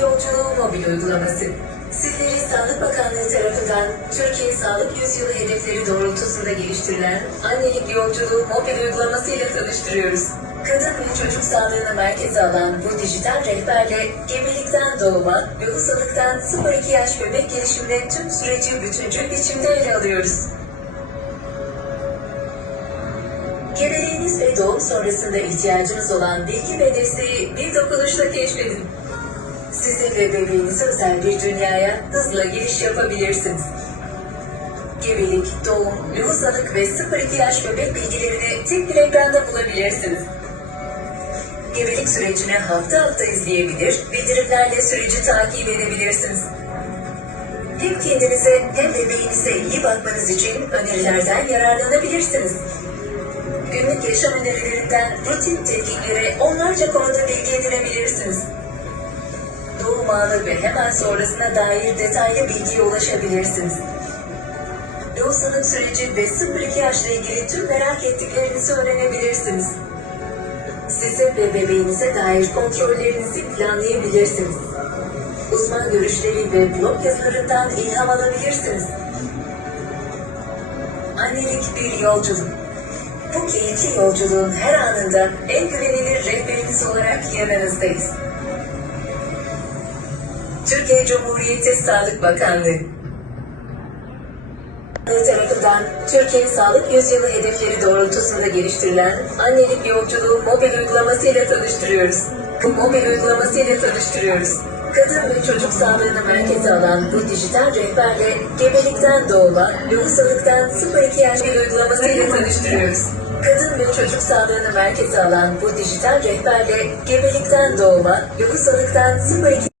Yolculuğu mobil uygulaması. Sizleri Sağlık Bakanlığı tarafından Türkiye Sağlık Yüzyılı hedefleri doğrultusunda geliştirilen Annelik Yolculuğu mobil uygulaması ile tanıştırıyoruz. Kadın ve çocuk sağlığını merkeze alan bu dijital rehberle gebelikten doğuma ve hastalıktan 0-2 yaş bebek gelişimine tüm süreci bütüncül biçimde ele alıyoruz. Gebeliğiniz ve doğum sonrasında ihtiyacınız olan bilgi ve desteği bir dokunuşla keşfedin. Sizin ve bebeğinize özel bir dünyaya hızla giriş yapabilirsiniz. Gebelik, doğum, lohusalık ve 0-2 yaş bebek bilgilerini tek bir ekranda bulabilirsiniz. Gebelik sürecini hafta hafta izleyebilir, bildirimlerle süreci takip edebilirsiniz. Hem kendinize hem bebeğinize iyi bakmanız için önerilerden yararlanabilirsiniz. Günlük yaşam önerilerinden rutin tetkiklere onlarca konuda bilgi edinebilirsiniz. Doğum anı ve hemen sonrasına dair detaylı bilgiye ulaşabilirsiniz. Lohusalık süreci ve 0-2 yaşla ilgili tüm merak ettiklerinizi öğrenebilirsiniz. Size ve bebeğinize dair kontrollerinizi planlayabilirsiniz. Uzman görüşleri ve blog yazılarından ilham alabilirsiniz. Annelik bir yolculuk. Bu keyifli yolculuğun her anında en güvenilir rehberiniz olarak yanınızdayız. Türkiye Cumhuriyeti Sağlık Bakanlığı tarafından Türkiye Sağlık Yüzyılı hedefleri doğrultusunda geliştirilen Annelik Yolculuğu mobil uygulamasıyla tanıştırıyoruz. Bu mobil uygulamasıyla tanıştırıyoruz. Kadın ve çocuk sağlığını merkeze alan bu dijital rehberle gebelikten doğuma, lohusalıktan 0-2 yaş bir uygulamasıyla tanıştırıyoruz. Kadın ve çocuk sağlığını merkeze alan bu dijital rehberle gebelikten doğuma, lohusalıktan 0-2